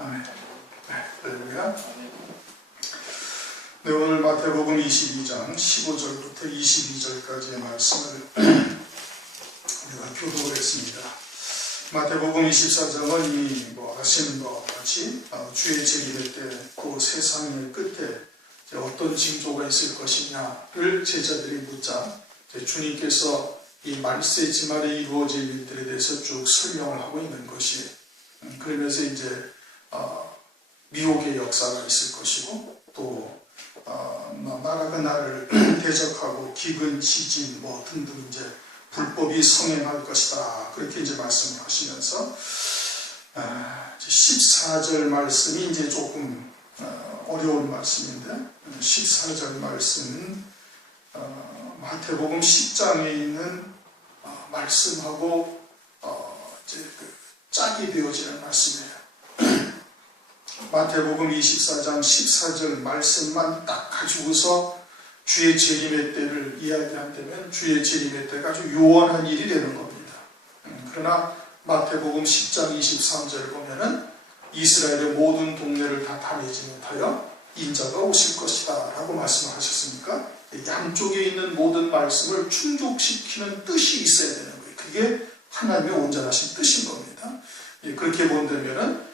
아멘. 네, 할렐루야. 네, 오늘 마태복음 22장 15절부터 22절까지의 말씀을 우리가 교독을 했습니다. 마태복음 24장은 이미 아시는 바와 같이 주의 재림의 때 그 세상의 끝에 어떤 징조가 있을 것이냐를 제자들이 묻자 주님께서 이 말세지 말에 이루어질 일들에 대해서 쭉 설명을 하고 있는 것이에요. 그러면서 이제 미혹의 역사가 있을 것이고 또 나라가 나를 대적하고 기근, 지진 등등 이제 불법이 성행할 것이다. 그렇게 이제 말씀을 하시면서 14절 말씀이 이제 조금 어려운 말씀인데 14절 말씀은 마태복음 10장에 있는 말씀하고 이제 짝이 되어지는 말씀이에요. 마태복음 24장 14절 말씀만 딱 가지고서 주의 재림의 때를 이야기한다면 주의 재림의 때가 아주 요원한 일이 되는 겁니다. 그러나 마태복음 10장 23절 보면은 이스라엘의 모든 동네를 다 다니지 못하여 인자가 오실 것이다 라고 말씀하셨으니까 양쪽에 있는 모든 말씀을 충족시키는 뜻이 있어야 되는 거예요. 그게 하나님의 온전하신 뜻인 겁니다. 그렇게 본다면은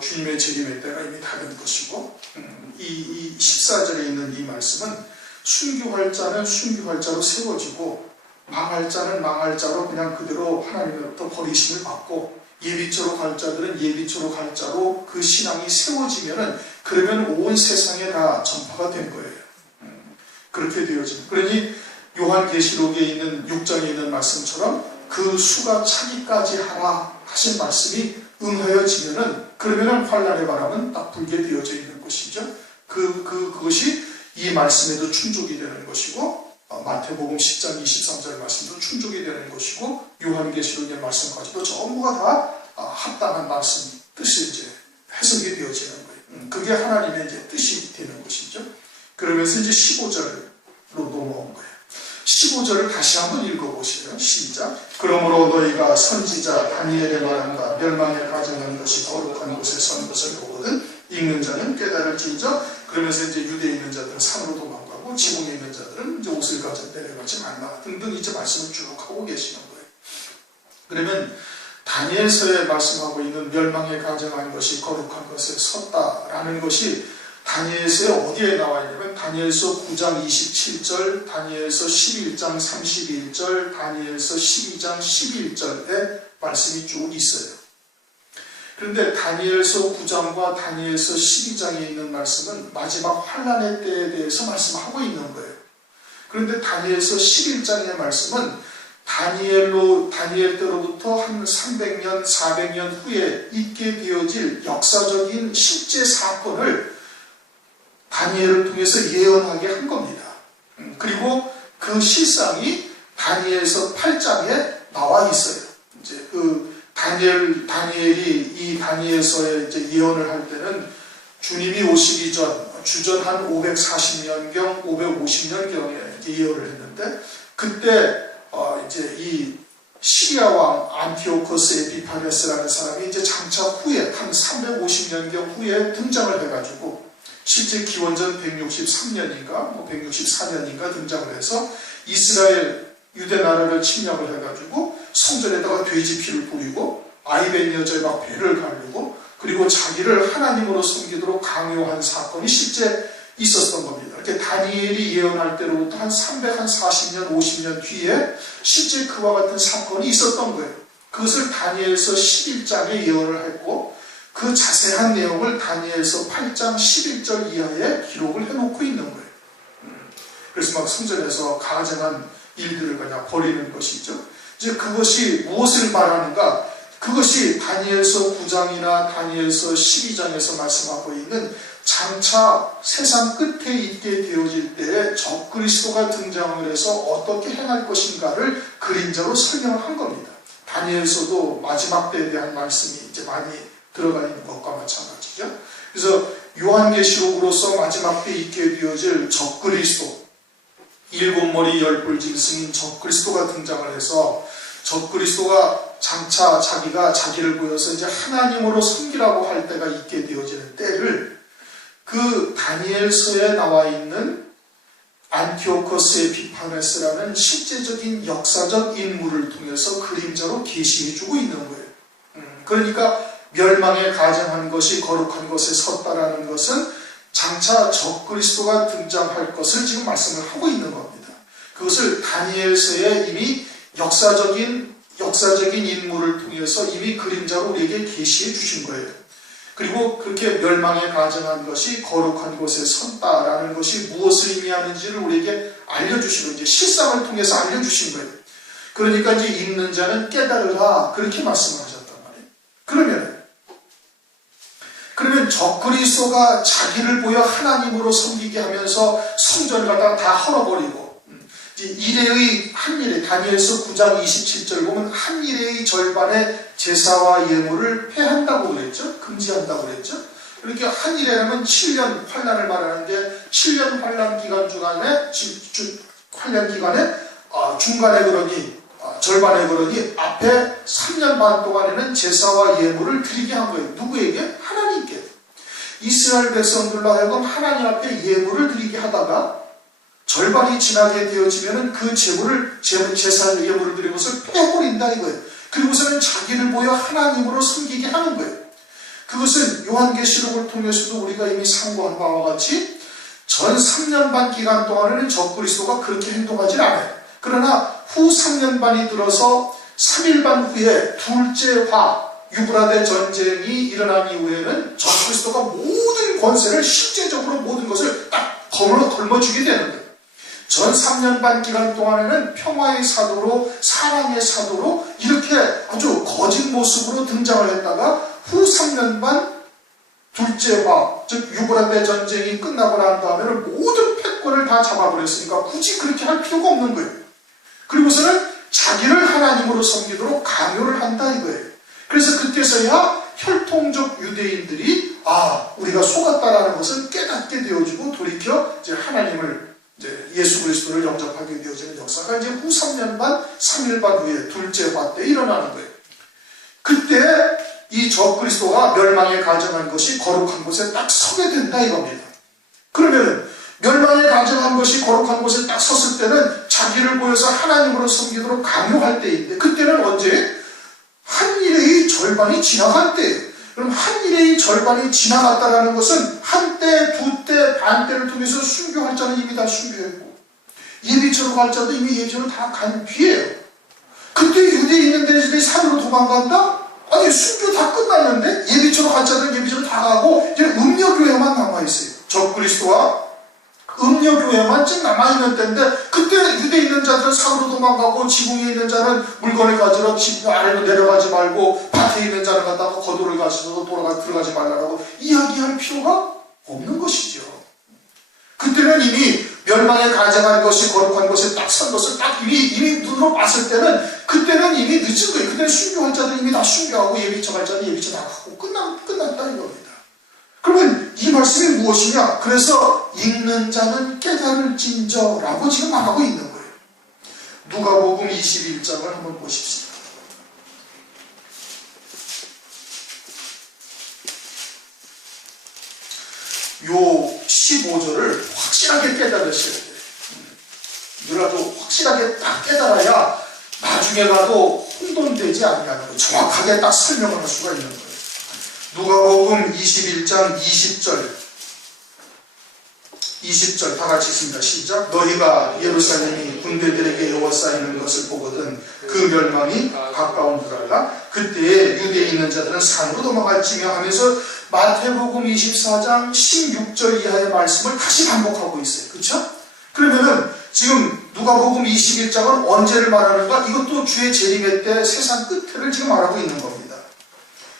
주님의 재림의 때가 이미 다 된 것이고 이 14절에 있는 이 말씀은 순교할 자는 순교할 자로 세워지고 망할 자는 망할 자로 그냥 그대로 하나님으로부터 버리심을 받고 예비처로 갈 자들은 예비처로 갈 자로 그 신앙이 세워지면은 그러면 온 세상에 다 전파가 된 거예요. 그렇게 되어집니다. 그러니 요한계시록에 있는 6장에 있는 말씀처럼 그 수가 차기까지 하라 하신 말씀이 응하여지면은 그러면은 환란의 바람은 딱 불게 되어져 있는 것이죠. 그것이 이 말씀에도 충족이 되는 것이고 마태복음 10장 23절 말씀도 충족이 되는 것이고 요한계시록의 말씀까지도 전부가 다 합당한 말씀 뜻이 이제 해석이 되어지는 거예요. 그게 하나님의 이제 뜻이 되는 것이죠. 그러면서 이제 15절로 넘어온 거예요. 15절을 다시 한번 읽어보세요. 시작. 그러므로 너희가 선지자 다니엘의 말한가 멸망에 가정한 것이 거룩한 곳에 선 것을 보거든 읽는 자는 깨달을지니저. 그러면서 이제 유대에 있는 자들은 산으로 도망가고 지붕에 있는 자들은 이제 옷을 가져 내려가지 말라 등등 이제 말씀을 쭉 하고 계시는 거예요. 그러면 다니엘서에 말씀하고 있는 멸망에 가정한 것이 거룩한 것에 섰다라는 것이 다니엘서에 어디에 나와 있냐면 다니엘서 9장 27절, 다니엘서 11장 31절, 다니엘서 12장 11절에 말씀이 쭉 있어요. 그런데 다니엘서 9장과 다니엘서 12장에 있는 말씀은 마지막 환란의 때에 대해서 말씀하고 있는 거예요. 그런데 다니엘서 11장의 말씀은 다니엘 때로부터 한 300년, 400년 후에 있게 되어질 역사적인 실제 사건을 다니엘을 통해서 예언하게 한 겁니다. 그리고 그 실상이 다니엘서 8장에 나와 있어요. 이제 다니엘이 이 다니엘서에 이제 예언을 할 때는 주님이 오시기 전 주전 한 540년경, 550년경에 예언을 했는데 그때 이제 이 시리아 왕 안티오코스 에피파네스라는 사람이 이제 장차 후에 한 350년경 후에 등장을 해가지고 실제 기원전 163년인가 164년인가 등장을 해서 이스라엘 유대 나라를 침략을 해가지고 성전에다가 돼지 피를 뿌리고 아이벤 여자의 막 배를 가르고 그리고 자기를 하나님으로 섬기도록 강요한 사건이 실제 있었던 겁니다. 이렇게 다니엘이 예언할 때로부터 한 340년, 50년 뒤에 실제 그와 같은 사건이 있었던 거예요. 그것을 다니엘서 11장에 예언을 했고 그 자세한 내용을 다니엘서 8장 11절 이하에 기록을 해놓고 있는 거예요. 그래서 막 성전에서 가증한 일들을 그냥 버리는 것이죠. 이제 그것이 무엇을 말하는가? 그것이 다니엘서 9장이나 다니엘서 12장에서 말씀하고 있는 장차 세상 끝에 있게 되어질 때에 적그리스도가 등장을 해서 어떻게 행할 것인가를 그림자로 설명을 한 겁니다. 다니엘서도 마지막 때에 대한 말씀이 이제 많이 들어가 있는 것과 마찬가지죠. 그래서 요한계시록으로서 마지막 때 있게 되어질 적그리스도, 일곱 머리 열불 짐승인 적그리스도가 등장을 해서 적그리스도가 장차 자기가 자기를 보여서 이제 하나님으로 섬기라고 할 때가 있게 되어지는 때를 그 다니엘서에 나와 있는 안티오코스 에피파네스라는 실제적인 역사적 인물을 통해서 그림자로 계시해주고 있는 거예요. 그러니까 멸망에 가증한 것이 거룩한 것에 섰다라는 것은 장차 적그리스도가 등장할 것을 지금 말씀을 하고 있는 겁니다. 그것을 다니엘서에 이미 역사적인 인물을 통해서 이미 그림자로 우리에게 계시해 주신 거예요. 그리고 그렇게 멸망에 가증한 것이 거룩한 곳에 섰다라는 것이 무엇을 의미하는지를 우리에게 알려주시고 이제 실상을 통해서 알려주신 거예요. 그러니까 이제 읽는 자는 깨달으라 그렇게 말씀을 하셨단 말이에요. 그러면 적그리스도가 자기를 보여 하나님으로 섬기게 하면서 성전을 갖다가 다 헐어버리고 일회의 한 일에 다니엘서 9장 27절 보면 한 일회의 절반의 제사와 예물을 폐한다고 그랬죠. 금지한다고 그랬죠. 그렇게 한 일회라면 7년 환란을 말하는데 7년 환란 기간 기간에 중간에 그러니 절반에 그러니 앞에 3년 반 동안에는 제사와 예물을 드리게 한 거예요. 누구에게? 하나님께. 이스라엘 백성들로 하여금 하나님 앞에 예물을 드리게 하다가 절반이 지나게 되어지면은 그 제사 예물을 드린 것을 빼버린다 이거예요. 그리고서는 자기를 보여 하나님으로 섬기게 하는 거예요. 그것은 요한계시록을 통해서도 우리가 이미 상고한 바와 같이 전 3년 반 기간 동안에는 적그리스도가 그렇게 행동하지 않아요. 그러나 후 3년 반이 들어서 3일 반 후에 둘째 화 유브라데 전쟁이 일어난 이후에는 적그리스도가 모든 권세를 실제적으로 모든 것을 딱 걸머쥐게 되는 거예요. 전 3년 반 기간 동안에는 평화의 사도로 사랑의 사도로 이렇게 아주 거짓 모습으로 등장을 했다가 후 3년 반 둘째 화, 즉 유브라데 전쟁이 끝나고 난 다음에는 모든 패권을 다 잡아버렸으니까 굳이 그렇게 할 필요가 없는 거예요. 그리고서는 자기를 하나님으로 섬기도록 강요를 한다 이거예요. 그래서 그때서야 혈통적 유대인들이 우리가 속았다라는 것을 깨닫게 되어지고 돌이켜 이제 하나님을 이제 예수 그리스도를 영접하게 되어지는 역사가 이제 후 3년 반 3일 반 후에 둘째 화 때 일어나는 거예요. 그때 이 적그리스도가 멸망에 가증한 것이 거룩한 곳에 딱 서게 된다 이겁니다. 그러면 멸망에 가증한 것이 거룩한 곳에 딱 섰을 때는 자기를 보여서 하나님으로 섬기도록 강요할 때인데 그때는 언제? 한 일의 절반이 지나갈 때예요. 그럼 한 일의 절반이 지나갔다는 것은 한 때, 두 때, 반 때를 통해서 순교할 자는 이미 다 순교했고 예비처로 갈 자도 이미 예비처로 다 간 뒤에요. 그때 유대에 있는 데들이 산으로 도망간다? 아니 순교 다 끝났는데 예비처로 갈 자들은 예비처로 다 가고 이제 음녀교회만 남아있어요. 적그리스도와 음녀교회만 쭉 남아있는 때인데 그때 유대에 있는 자들은 산으로 도망가고 지붕에 있는 자는 물건을 가지러 지붕 아래로 내려가지 말고 밭에 있는 자는 갖다가 겉옷을 가지러 들어가지 말라고 이야기할 필요가 없는 것이죠. 그때는 이미 멸망에 가증한 것이 거룩한 것에 딱 선 것을 딱 이미 눈으로 봤을 때는 그때는 이미 늦은 거예요. 그때는 순교할 자들은 이미 다 순교하고 예비처 갈 자는 예비처 다 가고 끝났다 이겁니다. 그러면 이 말씀이 무엇이냐? 그래서 읽는 자는 깨달을진저라고 지금 말하고 있는 거예요. 누가복음 21장을 한번 보십시오. 요 15절을 확실하게 깨달으셔야 돼요. 누라도 확실하게 딱 깨달아야 나중에 가도 혼돈되지 않냐는 거예요. 정확하게 딱 설명을 할 수가 있는 거예요. 누가복음 21장 20절 다 같이 있습니다. 시작. 너희가 예루살렘이 군대들에게 에워싸이는 것을 보거든 그 멸망이 가까운 줄 알라. 그때에 유대에 있는 자들은 산으로 도망갈지며 하면서 마태복음 24장 16절 이하의 말씀을 다시 반복하고 있어요. 그렇죠? 그러면은 지금 누가복음 21장은 언제를 말하는가? 이것도 주의 재림의 때 세상 끝을 지금 말하고 있는 겁니다.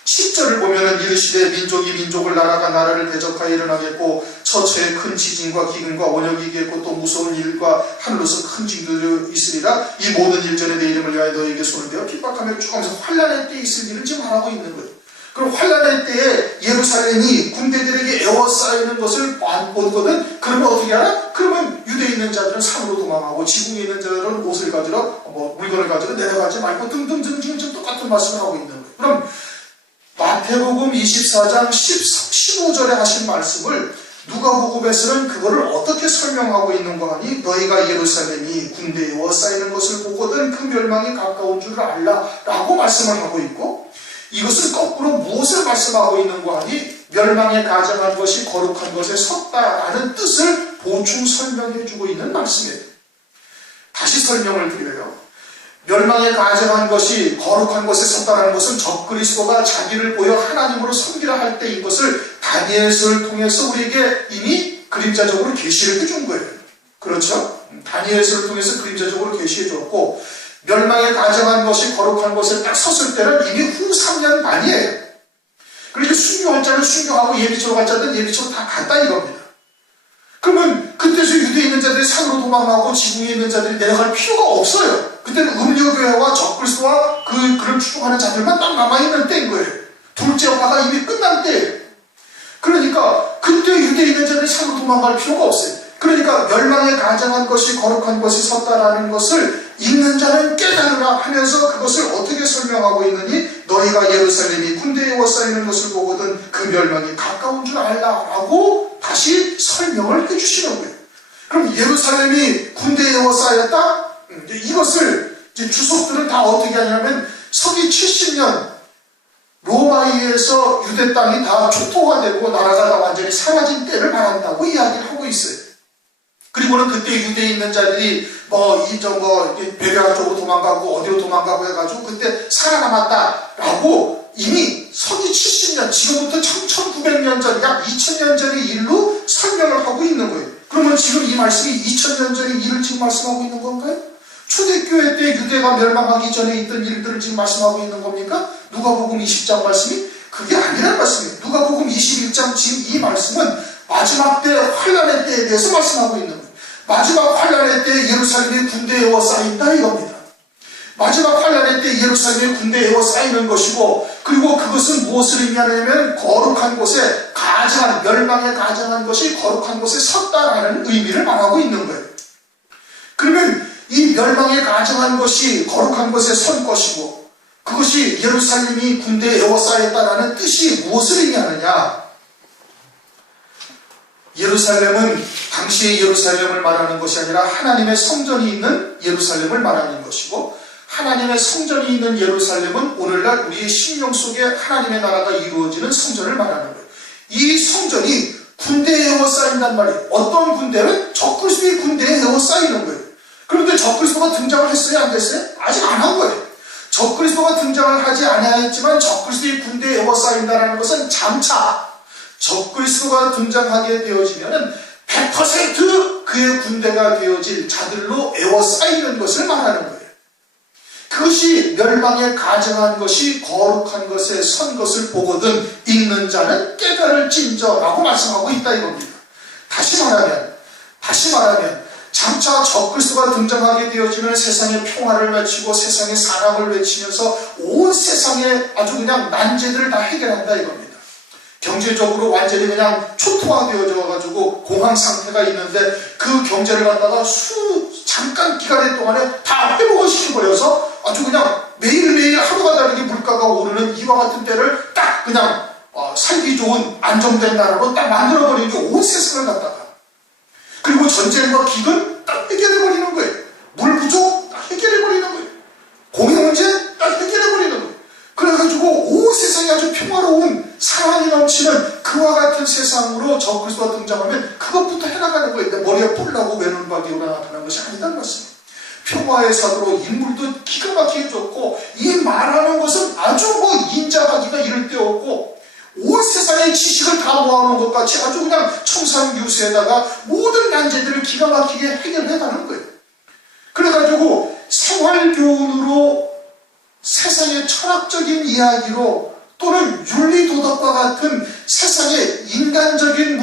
10절을 보면은 이르시되 민족이 민족을 나라가 나라를 대적하여 일어나겠고 처처에 큰 지진과 기근과 원역이 있겠고 또 무서운 일과 하늘로서 큰 징조들이 있으리라. 이 모든 일 전에 내 이름을 위하여 너에게 손을 대어 핍박하며 쭉 하면서 환란의 때 있을 일을 지금 말하고 있는 거예요. 그럼 환란의 때에 예루살렘이 군대들에게 에워싸이는 것을 보거든. 그러면 어떻게 하나? 그러면 유대 유대에 있는 자들은 산으로 도망하고 지붕에 있는 자들은 옷을 가지러 물건을 가지러 내려가지 말고 등등등등 똑같은 말씀을 하고 있는 거예요. 그럼 마태복음 24장 15절에 하신 말씀을 누가복음에서는 그거를 어떻게 설명하고 있는가 하니 너희가 예루살렘이 군대에 에워싸이는 것을 보거든 그 멸망이 가까운 줄 알라 라고 말씀을 하고 있고, 이것은 거꾸로 무엇을 말씀하고 있는가 하니 멸망에 가정한 것이 거룩한 것에 섰다라는 뜻을 보충 설명해 주고 있는 말씀이에요. 다시 설명을 드려요. 멸망에 가정한 것이 거룩한 것에 섰다는 것은 적그리스도가 자기를 보여 하나님으로 섬기라 할 때인 것을 다니엘서를 통해서 우리에게 이미 그림자적으로 계시를 해준 거예요. 그렇죠? 다니엘서를 통해서 그림자적으로 계시해 줬고, 멸망에 가정한 것이 거룩한 것에 딱 섰을 때는 이미 후 3년 반이에요. 그러니까 순교할 자는 순교하고 예비처로 갈 자는 예비처로 다 갔다 이겁니다. 그러면 그때서 유대에 있는 자들이 산으로 도망가고 지붕에 있는 자들이 내려갈 필요가 없어요. 그때는 음료교회와 적그리스도와 그를 추종하는 자들만 딱 남아있는 때인 거예요. 둘째 화가 이미 끝난 때예요. 그러니까 그때 유대에 있는 자들이 산으로 도망갈 필요가 없어요. 그러니까 멸망에 가정한 것이 거룩한 것이 섰다라는 것을 읽는 자는 깨달으라 하면서 그것을 어떻게 설명하고 있느니 너희가 예루살렘이 군대에 에워싸이는 것을 보거든 그 멸망이 가까운 줄 알라 라고 다시 설명을 해주시는 거예요. 그럼 예루살렘이 군대에 에워싸였다? 이것을 이제 주석들은 다 어떻게 하냐면 서기 70년 로마에 의해서 유대 땅이 다 초토화되고 나라가 다 완전히 사라진 때를 말한다고 이야기를 하고 있어요. 그리고는 그때 유대에 있는 자들이 베레아 쪽으로 도망가고 어디로 도망가고 해가지고 그때 살아남았다라고 이미 서기 70년, 지금부터 1900년 전, 약 2000년 전의 일로 설명을 하고 있는 거예요. 그러면 지금 이 말씀이 2000년 전의 일을 지금 말씀하고 있는 건가요? 초대교회 때 유대가 멸망하기 전에 있던 일들을 지금 말씀하고 있는 겁니까? 누가복음 20장 말씀이? 그게 아니라는 말씀이에요. 누가복음 21장 지금 이 말씀은 마지막 때 환란의 때에 대해서 말씀하고 있는 거예요. 마지막 환란의 때 예루살렘이 군대에 에워싸인다 이겁니다. 마지막 환란의 때 예루살렘이 군대에 에워싸이는 것이고, 그리고 그것은 무엇을 의미하냐면 거룩한 곳에 가정한, 멸망에 가정한 것이 거룩한 곳에 섰다라는 의미를 말하고 있는 거예요. 그러면 이 멸망에 가정한 것이 거룩한 곳에 선 것이고, 그것이 예루살렘이 군대에 에워싸였다라는 뜻이 무엇을 의미하느냐? 예루살렘은 당시의 예루살렘을 말하는 것이 아니라 하나님의 성전이 있는 예루살렘을 말하는 것이고, 하나님의 성전이 있는 예루살렘은 오늘날 우리의 심령 속에 하나님의 나라가 이루어지는 성전을 말하는 거예요. 이 성전이 군대에 에워싸인단 말이에요. 어떤 군대는 적그리스도의 군대에 에워싸이는 거예요. 그런데 적그리스도가 등장을 했어요? 안 됐어요? 아직 안 한 거예요. 적그리스도가 등장을 하지 않았지만 적그리스도의 군대에 에워싸인다는 것은 장차 적그리스도가 등장하게 되어지면 100% 그의 군대가 되어질 자들로 에워싸이는 것을 말하는 거예요. 그것이 멸망에 가정한 것이 거룩한 것에 선 것을 보거든 읽는 자는 깨달을진저라고 말씀하고 있다 이겁니다. 다시 말하면 장차 적그리스도가 등장하게 되어지면 세상의 평화를 외치고 세상의 사랑을 외치면서 온 세상의 아주 그냥 난제들을 다 해결한다 이겁니다. 경제적으로 완전히 그냥 초토화되어져 가지고 공황 상태가 있는데 그 경제를 갖다가 잠깐 기간의 동안에 다 회복을 시켜버려서 아주 그냥 매일매일 하루가 다르게 물가가 오르는 이와 같은 때를 딱 그냥 살기 좋은 안정된 나라로 딱 만들어버리는 게 온 세상을 갖다가, 그리고 전쟁과 기근 딱 해결해버리는 거예요. 물 부족 딱 해결해버리는 거예요. 공해 문제 딱 해결해버리는 거예요. 그래가지고 온 세상이 아주 평화로운 사랑이 넘치는 그와 같은 세상으로 적그리스도가 등장하면 그것부터 해나가는 거예요. 근데 머리에 뿔나고 외눈박이가 나타나는 것이 아니다는 말씀이에요. 평화의 사도로 인물도 기가 막히게 좋고, 이 말하는 것은 아주 인자하기가 이를 데 없고, 온 세상의 지식을 다 모아놓은 것 같이 아주 그냥 청산유세에다가 모든 난제들을 기가 막히게 해결해가는 거예요. 그래가지고 생활교훈으로 세상의 철학적인 이야기로 또는 윤리도덕과 같은 세상의 인간적인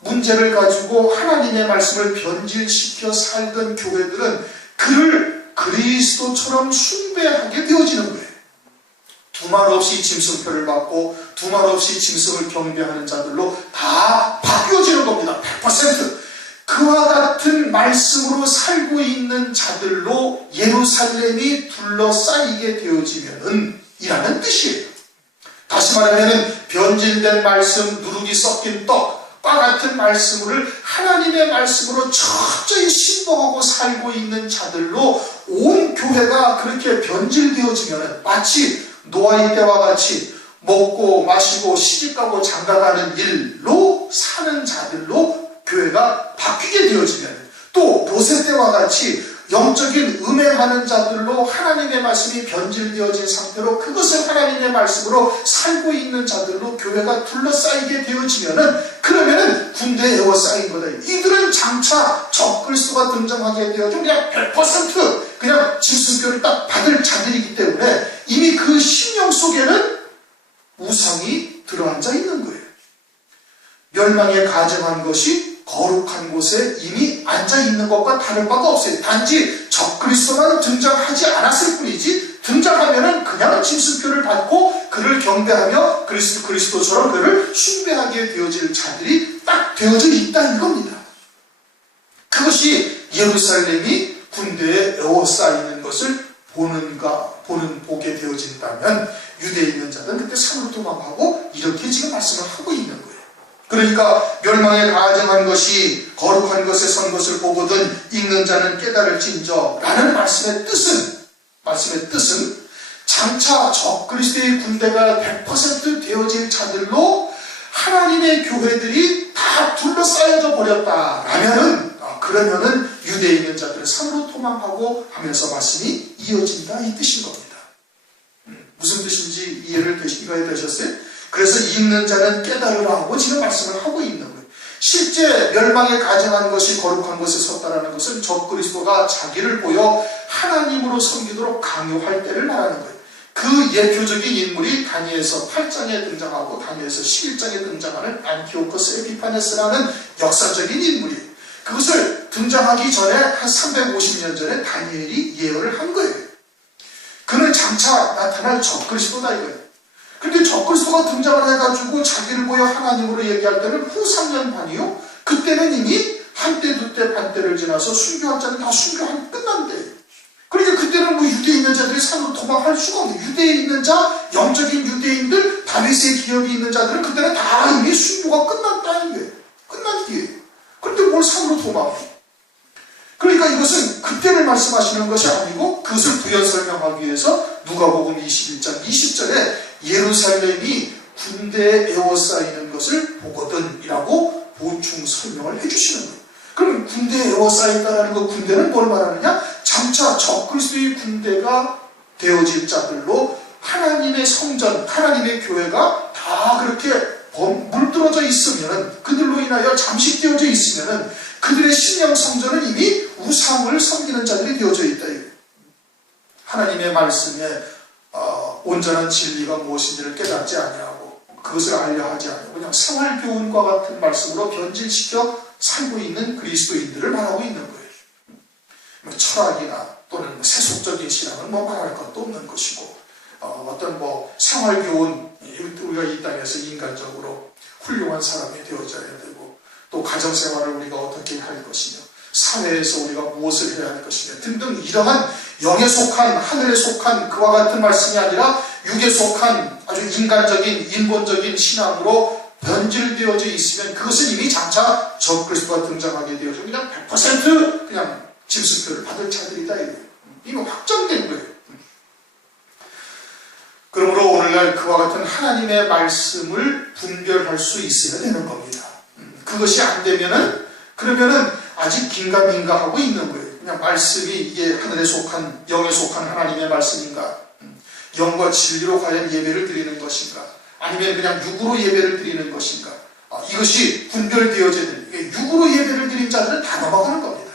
문제를 가지고 하나님의 말씀을 변질시켜 살던 교회들은 그를 그리스도처럼 숭배하게 되어지는 거예요. 두말 없이 짐승표를 받고 두말 없이 짐승을 경배하는 자들로 다 바뀌어지는 겁니다. 100%. 그 그와 같은 말씀으로 살고 있는 자들로 예루살렘이 둘러싸이게 되어지면은 이라는 뜻이에요. 다시 말하면 변질된 말씀, 누룩이 섞인 떡과 같은 말씀을 하나님의 말씀으로 철저히 신봉하고 살고 있는 자들로 온 교회가 그렇게 변질되어지면 마치 노아의 때와 같이 먹고 마시고 시집가고 장가가는 일로 사는 자들로 교회가 바뀌게 되어지면, 또 모세 때와 같이 영적인 음행하는 자들로 하나님의 말씀이 변질되어진 상태로 그것을 하나님의 말씀으로 살고 있는 자들로 교회가 둘러싸이게 되어지면은, 그러면은 군대에 에워싸인 거다. 이들은 장차 적그리스도가 등장하게 되어져 그냥 100% 그냥 짐승표를 딱 받을 자들이기 때문에 이미 그 심령 속에는 우상이 들어앉아 있는 거예요. 멸망에 가증한 것이 거룩한 곳에 이미 앉아있는 것과 다를 바가 없어요. 단지 적그리스도만 등장하지 않았을 뿐이지, 등장하면은 그냥 짐승표를 받고 그를 경배하며 그리스도처럼 그를 숭배하게 되어질 자들이 딱 되어져 있다 이겁니다. 그것이 예루살렘이 군대에 에워싸이는 것을 보게 되어진다면 유대에 있는 자들은 그때 산으로 도망하고 이렇게 지금 말씀을 하고 있는 거예요. 그러니까 멸망에 가증한 것이 거룩한 것에 선 것을 보거든 읽는 자는 깨달을진저 라는 말씀의 뜻은 장차 적그리스도의 군대가 100% 되어질 자들로 하나님의 교회들이 다 둘러싸여져 버렸다라면은, 그러면은 유대에 있는 자들은 산으로 도망하고 하면서 말씀이 이어진다 이 뜻인 겁니다. 무슨 뜻인지 이해가 되셨어요? 그래서 읽는 자는 깨달으라 하고 지금 말씀을 하고 있는 거예요. 실제 멸망에 가증한 것이 거룩한 것에 섰다라는 것은 적그리스도가 자기를 보여 하나님으로 섬기도록 강요할 때를 말하는 거예요. 그 예표적인 인물이 다니엘서 8장에 등장하고 다니엘서 11장에 등장하는 안티오코스 에피파네스라는 역사적인 인물이에요. 그것을 등장하기 전에 한 350년 전에 다니엘이 예언을 한 거예요. 그는 장차 나타날 적그리스도다 이거예요. 근데 적그리스도가 등장을 해가지고 자기를 보여 하나님으로 얘기할 때는 후 3년 반이요. 그때는 이미 한때 두때 반때를 지나서 순교한 자는 다 순교한 끝난대. 그러니까 그때는 뭐 유대에 있는 자들이 산으로 도망할 수가 없네. 유대에 있는 자, 영적인 유대인들, 다윗의 기업이 있는 자들은 그때는 다 이미 순교가 끝났다는 거예요. 끝난 뒤에. 그런데 뭘 산으로 도망해? 그러니까 이것은 그때를 말씀하시는 것이 아니고 그것을 부연 설명하기 위해서 누가복음 21장 20절에 예루살렘이 군대에 에워싸이는 것을 보거든 이라고 보충 설명을 해주시는 거예요. 그럼 군대에 에워싸인다는 그 군대는 뭘 말하느냐? 장차 적그리스도의 군대가 되어질 자들로 하나님의 성전, 하나님의 교회가 다 그렇게 물들어져 있으면, 그들로 인하여 잠식되어져 있으면 그들의 신령 성전은 이미 우상을 섬기는 자들이 되어져 있다. 하나님의 말씀에 온전한 진리가 무엇인지를 깨닫지 아니하고 그것을 알려 하지 않고 그냥 생활교훈과 같은 말씀으로 변질시켜 살고 있는 그리스도인들을 말하고 있는 거예요. 뭐 철학이나 또는 세속적인 신앙은 뭐 말할 것도 없는 것이고, 어떤 뭐 생활교훈, 우리가 이 땅에서 인간적으로 훌륭한 사람이 되어져야 되고, 또 가정생활을 우리가 어떻게 할 것이며, 사회에서 우리가 무엇을 해야 할 것이며 등등 이러한 영에 속한, 하늘에 속한 그와 같은 말씀이 아니라 육에 속한 아주 인간적인, 인본적인 신앙으로 변질되어져 있으면 그것은 이미 장차 적그리스도가 등장하게 되어서 그냥 100% 그냥 짐승표를 받을 자들이다. 이미 확정된 거예요. 그러므로 오늘날 그와 같은 하나님의 말씀을 분별할 수 있어야 되는 겁니다. 그것이 안 되면은, 그러면은 아직 긴가민가하고 있는 거예요. 그냥 말씀이 이게 하늘에 속한, 영에 속한 하나님의 말씀인가? 영과 진리로 과연 예배를 드리는 것인가? 아니면 그냥 육으로 예배를 드리는 것인가? 이것이 분별되어져야 되는, 육으로 예배를 드린 자들은 다 넘어가는 겁니다.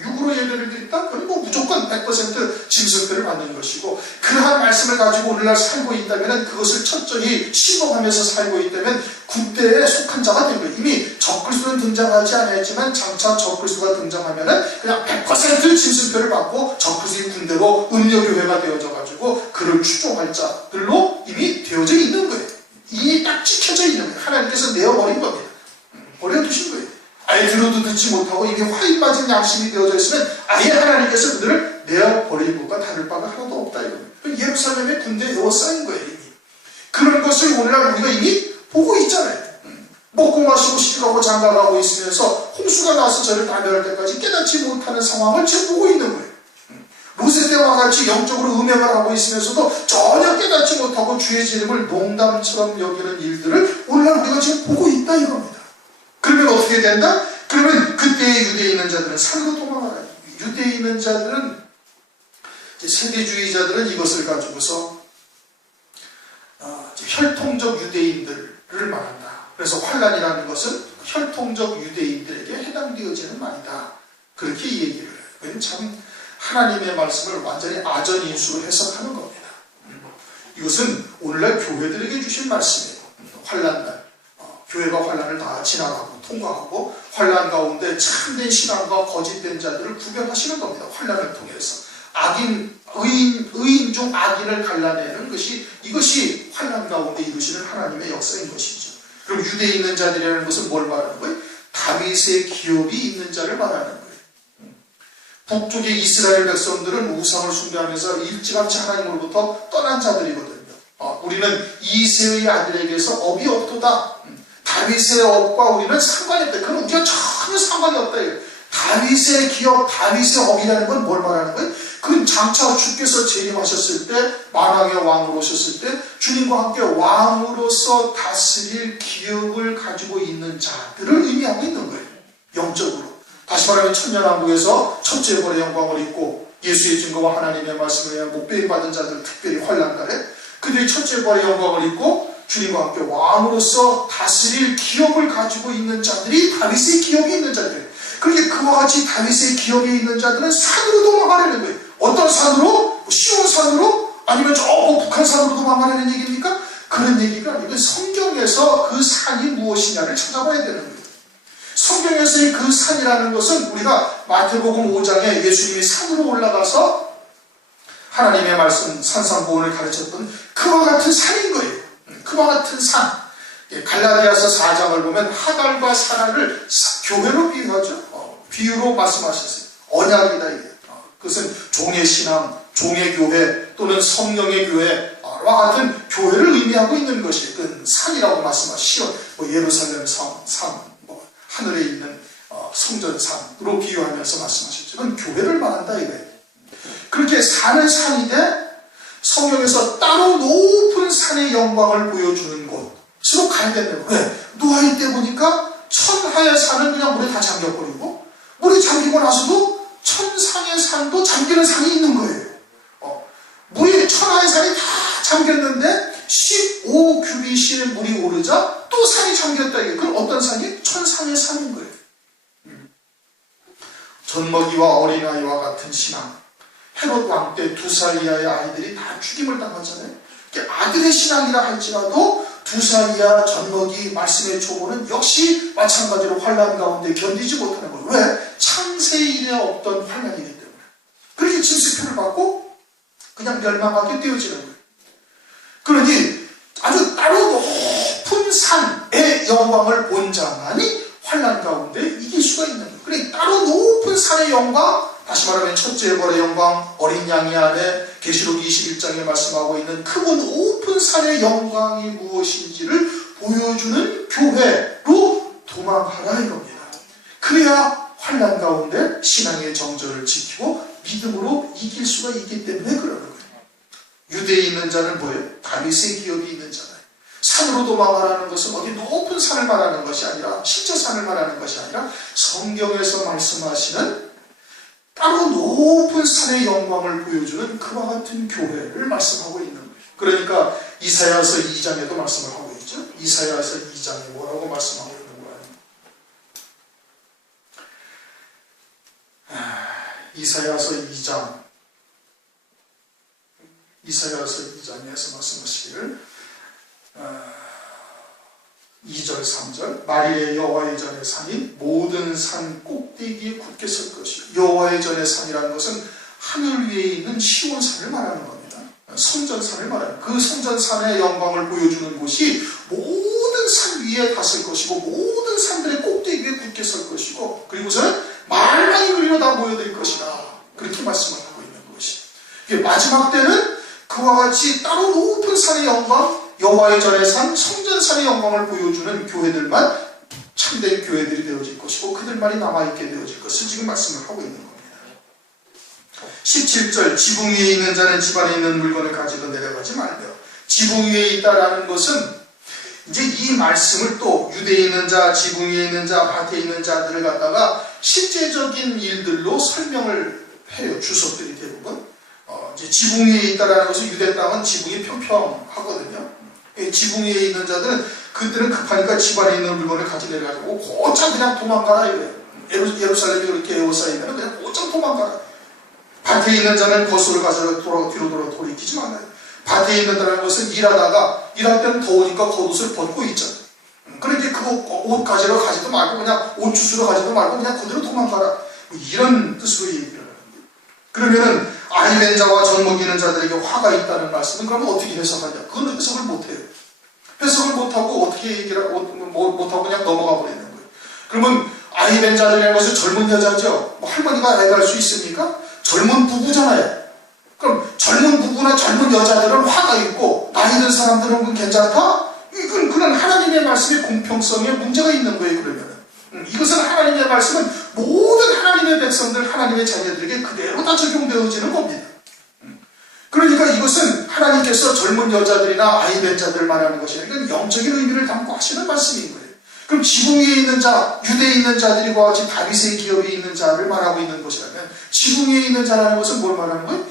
육으로 예배를 드린다? 그건 뭐 무조건 100% 짐승표를 받는 것이고, 그러한 말씀을 가지고 오늘날 살고 있다면, 그것을 철저히 신봉하면서 살고 있다면 군대에 속한 자가 된 거예요. 이미 적그리스도는 등장하지 않았지만 장차 적그리스도가 등장하면 그냥 100% 짐승표를 받고 적그리스도의 군대로 음료교회가 되어져 가지고 그를 추종할 자들로 이미 되어져 있는 거예요. 이미 딱 찍혀져 있는 거예요. 하나님께서 내어버린 겁니다. 버려두신 거예요. 아예 들어도 듣지 못하고 이미 화인 빠진 양심이 되어져 있으면 아예 하나님께서 그들을 내어버린 것과 다를 바가 하나도 없다 이겁니다. 예루살렘의 군대에 에워싸인 거예요. 이미. 그런 것을 오늘날 우리가 이미 보고 있잖아요. 먹고 마시고 시집가고 장가가고 있으면서 홍수가 나서 저를 다 멸할 때까지 깨닫지 못하는 상황을 지금 보고 있는 거예요. 로세 때와 같이 영적으로 음행을 하고 있으면서도 전혀 깨닫지 못하고 주의 이름을 농담처럼 여기는 일들을 오늘날 우리가 지금 보고 있다 이겁니다. 그러면 어떻게 된다? 그러면 그때의 유대에 있는 자들은 산으로 도망가라. 유대에 있는 자들은, 세대주의자들은 이것을 가지고서 혈통적 유대인들을 말한다. 그래서 환란이라는 것은 혈통적 유대인들에게 해당되어지는 말이다. 그렇게 얘기를 해요. 참 하나님의 말씀을 완전히 아전인수로 해석하는 겁니다. 이것은 오늘날 교회들에게 주신 말씀이에요. 환란날, 교회가 환란을 다 지나가고 통과하고 환란 가운데 참된 신앙과 거짓된 자들을 구별하시는 겁니다. 환란을 통해서 의인 중 악인을 갈라내는 것이, 이것이 환란 가운데 이루시는 하나님의 역사인 것이죠. 그럼 유대에 있는 자들이라는 것은 뭘 말하는 거예요? 다윗의 기업이 있는 자를 말하는 거예요. 북쪽의 이스라엘 백성들은 우상을 숭배하면서 일찌감치 하나님으로부터 떠난 자들이거든요. 우리는 이새의 아들에게서 업이 없도다. 다윗의 업과 우리는 상관이 없다. 그건 우리가 전혀 상관이 없다. 다윗의 기업, 다윗의 업이라는 건 뭘 말하는 거예요? 그건 장차 주께서 재림하셨을 때, 만왕의 왕으로 오셨을 때 주님과 함께 왕으로서 다스릴 기업을 가지고 있는 자들을 의미하고 있는 거예요. 영적으로. 다시 말하면 천년왕국에서 첫째 벌의 영광을 입고 예수의 증거와 하나님의 말씀에 의한 목배임 받은 자들, 특별히 환난날에 그들이 첫째 벌의 영광을 입고 주님과 함께 왕으로서 다스릴 기업을 가지고 있는 자들이 다윗의 기업이 있는 자들이에요. 그렇게 그와 같이 다윗의 기업이 있는 자들은 산으로 도망가려는 거예요. 어떤 산으로? 시온 산으로? 아니면 저 북한 산으로 도망가려는 얘기입니까? 그런 얘기가 아니고 성경에서 그 산이 무엇이냐를 찾아봐야 되는 거예요. 성경에서의 그 산이라는 것은 우리가 마태복음 5장에 예수님이 산으로 올라가서 하나님의 말씀 산상보훈을 가르쳤던 그와 같은 산인 거예요. 그와 같은 산. 갈라디아서 4장을 보면 하갈과 사라를 교회로 비유하죠. 비유로 말씀하셨어요. 언약이다 이게. 그것은 종의 신앙, 종의 교회 또는 성령의 교회와 같은 교회를 의미하고 있는 것이 그 산이라고 말씀하시죠. 예루살렘 산, 하늘에 있는 성전산으로 비유하면서 말씀하셨죠. 그건 교회를 말한다 이거예요. 그렇게 사는 산인데 성경에서 따로 높은 산의 영광을 보여주는 곳으로 가야 된다고. 왜? 노아의 때 보니까 천하의 산은 그냥 물에 다 잠겨버리고 물에 잠기고 나서도 천상의 산도 잠기는 산이 있는 거예요. 물이 천하의 산이 다 잠겼는데 15규빗의 물이 오르자 또 산이 잠겼다. 그건 어떤 산이? 천상의 산인 거예요. 젖먹이와 어린아이와 같은 신앙. 헤롯 왕 때 2살 이하의 아이들이 다 죽임을 당하잖아요. 아들의 신앙이라 할지라도 2살 이하 젖먹이 말씀의 초보는 역시 마찬가지로 환난 가운데 견디지 못하는 거예요. 왜? 창세 이래 없던 환난이기 때문에. 그렇게 징수표를 받고 그냥 멸망하게 되어지는 거예요. 그러니 아주 따로 높은 산의 영광을 본 자만이 환난 가운데 이길 수가 있는 거예요. 그래 따로 높은 산의 영광, 다시 말하면 첫째 벌의 영광, 어린 양의 안에 계시록 21장에 말씀하고 있는 크고 높은 산의 영광이 무엇인지를 보여주는 교회로 도망하라 이겁니다. 그래야 환난 가운데 신앙의 정절을 지키고 믿음으로 이길 수가 있기 때문에 그러는 거예요. 유대에 있는 자는 뭐예요? 다윗의 기업이 있는 자예요. 산으로 도망가라는 것은 어디 높은 산을 말하는 것이 아니라 실제 산을 말하는 것이 아니라 성경에서 말씀하시는 따로 높은 산의 영광을 보여주는 그와 같은 교회를 말씀하고 있는 거예요. 그러니까 이사야서 2장에도 말씀을 하고 있죠. 이사야서 2장에 뭐라고 말씀하고 있는 거예요? 이사야서 2장에서 말씀하시기를 2절 3절 만일에 여호와의 전의 산이 모든 산 꼭대기에 굳게 설 것이요. 여호와의 전의 산이라는 것은 하늘 위에 있는 시온산을 말하는 겁니다. 성전산을 말하는 그 성전산의 영광을 보여주는 곳이 모든 산 위에 닿을 것이고 모든 산들의 꼭대기에 굳게 굳게 설 것이고, 그리고서는 만만히 그리로 다 모여들 것이다. 그렇게 말씀을 하고 있는 것이. 마지막 때는 그와 같이 따로 높은 산의 영광, 여호와의 전에 산 성전산의 영광을 보여주는 교회들만 참된 교회들이 되어질 것이고, 그들만이 남아있게 되어질 것을 지금 말씀을 하고 있는 겁니다. 17절, 지붕 위에 있는 자는 집안에 있는 물건을 가지고 내려가지 말며. 지붕 위에 있다라는 것은 이제 이 말씀을 또 유대에 있는 자, 지붕 위에 있는 자, 밭에 있는 자들을 갖다가 실제적인 일들로 설명을 해요. 주석들이 대부분. 이제 지붕 위에 있다라는 것은, 유대 땅은 지붕이 평평하거든요. 지붕 위에 있는 자들은 그들은 급하니까 집안에 있는 물건을 가지고 내려가지고 곧장 그냥 도망가라 이거예요. 예루살렘이 그렇게 에워싸이면 그냥 곧장 도망가라. 밭에 있는 자는 거수를 가져다 뒤로 돌이키지 말아요. 밭에 있는다는 것은 일할 때는 더우니까 겉옷을 벗고 있잖아요. 그러니까 그거 옷 가지러 가지도 말고 그냥 옷 주스러 가지도 말고 그냥 그대로 도망가라. 이런 뜻으로 얘기를 하는 거예요. 그러면은 아이된 자와 젖 먹이는 자들에게 화가 있다는 말씀은 그러면 어떻게 해석하냐? 그건 해석을 못해요. 해석을 못하고 어떻게 얘기를 못하고 그냥 넘어가 버리는 거예요. 그러면 아이된 자들이라는 것은 젊은 여자죠. 할머니가 아이 갈 수 있습니까? 젊은 부부잖아요. 그럼 젊은 부부나 젊은 여자들은 화가 있고 나이 든 사람들은 그건 괜찮다? 이건 그런 하나님의 말씀의 공평성에 문제가 있는 거예요. 그러면 이것은 하나님의 말씀은 모든 하나님의 백성들, 하나님의 자녀들에게 그대로 다 적용되어지는 겁니다. 그러니까 이것은 하나님께서 젊은 여자들이나 아이 된 자들을 말하는 것이 아니라 영적인 의미를 담고 하시는 말씀인 거예요. 그럼 지붕 위에 있는 자, 유대에 있는 자들과 같이 다윗의 기업에 있는 자를 말하고 있는 것이라면, 지붕 위에 있는 자라는 것은 뭘 말하는 거예요?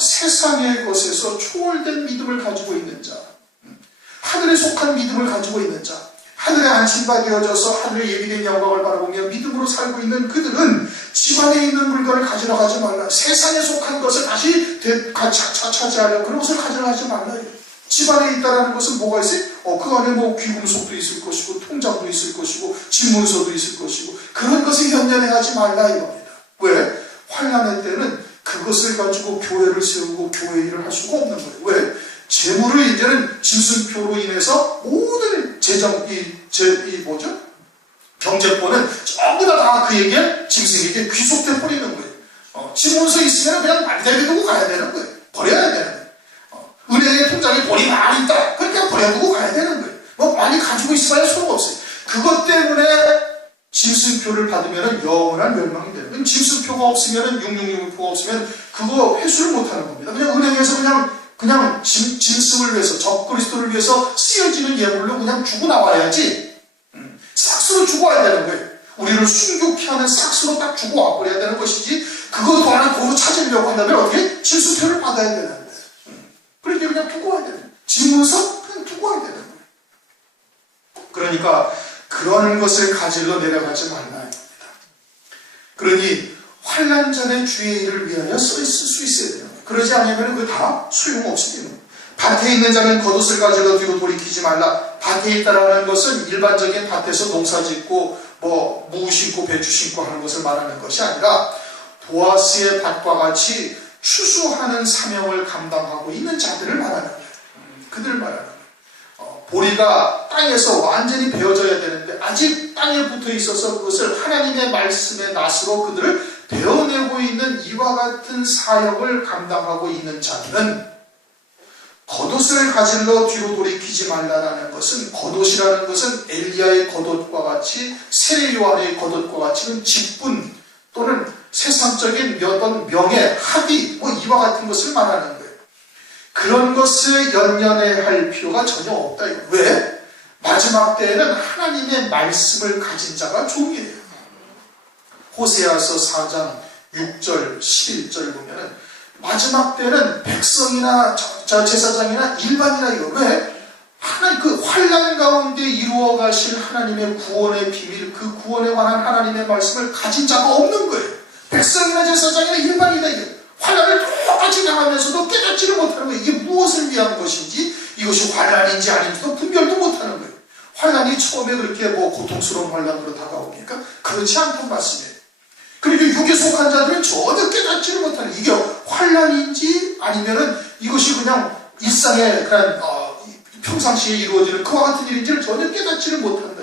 세상의 것에서 초월된 믿음을 가지고 있는 자, 하늘에 속한 믿음을 가지고 있는 자, 하늘에 안심받아져서 하늘의 예비된 영광을 바라보며 믿음으로 살고 있는 그들은 집안에 있는 물건을 가지러 가지 말라. 세상에 속한 것을 다시 차지하려 그런 것을 가져가지 말라. 집안에 있다라는 것은 뭐가 있어요? 그 안에 뭐 귀금속도 있을 것이고 통장도 있을 것이고 집문서도 있을 것이고 그런 것을 연연해하지 말라 이겁니다. 왜? 환난의 때는 그것을 가지고 교회를 세우고 교회 일을 할 수가 없는 거예요. 왜? 재물을 이제는 짐승표로 인해서 모든 경제권은 전부 다 그에게 짐승에게 귀속돼 버리는 거예요. 집문서 있으면 그냥 말대비 두고 가야 되는 거예요. 버려야 되는 거예요. 은행에 통장에 돈이 많이 있다. 그러니까 버려두고 가야 되는 거예요. 뭐 많이 가지고 있어야 소용없어요. 그것 때문에 짐승표를 받으면 영원한 멸망이 되는 거예요. 짐승표가 없으면 666표가 없으면 그거 회수를 못하는 겁니다. 그냥 은행에서 그냥 짐승을 위해서 적그리스도를 위해서 쓰여지는 예물로 그냥 주고 나와야지. 싹스로 주고 와야 되는 거예요. 우리를 순교케 하는 싹스로 딱 주고 와버려야 되는 것이지 그거 하나 도로 찾으려고 한다면 어떻게? 짐승표를 받아야 되는 거예요. 그러니까 그냥 두고 와야 되는 거예요. 집문서 그냥 두고 와야 되는 거예요. 그러니까 그런 것을 가지러 내려가지 말라 합니다. 그러니 환난 전에 주의 일을 위하여 써 있을 수 있어야 되는 거예요. 그러지 않으면 그거 다 소용없이 되는 거예요. 밭에 있는 자는 겉옷을 가지러 뒤로 돌이키지 말라. 밭에 있다라는 것은 일반적인 밭에서 농사 짓고 무 심고 배추 심고 하는 것을 말하는 것이 아니라 보아스의 밭과 같이 추수하는 사명을 감당하고 있는 자들을 말하는 거예요. 그들을 말하는 거예요. 보리가 땅에서 완전히 베어져야 되는데 아직 땅에 붙어 있어서 그것을 하나님의 말씀의 낫으로 그들을 베어내고 있는 이와 같은 사역을 감당하고 있는 자들은 겉옷을 가지러 뒤로 돌이키지 말라라는 것은, 겉옷이라는 것은 엘리야의 겉옷과 같이 세례 요한의 겉옷과 같이는 직분 또는 세상적인 어떤 명예, 학위 이와 같은 것을 말하는 거예요. 그런 것을 연연해 할 필요가 전혀 없다. 왜? 마지막 때에는 하나님의 말씀을 가진 자가 종이에요. 호세아서 4장 6절 11절 보면은 마지막 때는 백성이나 제사장이나 일반이나 이거 왜? 하나님 그 환난 가운데 이루어 가실 하나님의 구원의 비밀, 그 구원에 관한 하나님의 말씀을 가진 자가 없는 거예요. 백성이나 제사장이나 일반이다 이게. 환난을 똑같이 당하면서도 깨닫지를 못하는 거예요. 이게 무엇을 위한 것인지, 이것이 환난인지 아닌지도 분별도 못하는 거예요. 환난이 처음에 그렇게 고통스러운 환난으로 다가옵니까? 그렇지 않단 말씀이에요. 그리고 육에 속한 자들은 전혀 깨닫지를 못하는, 이게 환난인지 아니면은 이것이 그냥 일상의 그런 평상시에 이루어지는 그와 같은 일인지를 전혀 깨닫지를 못한다.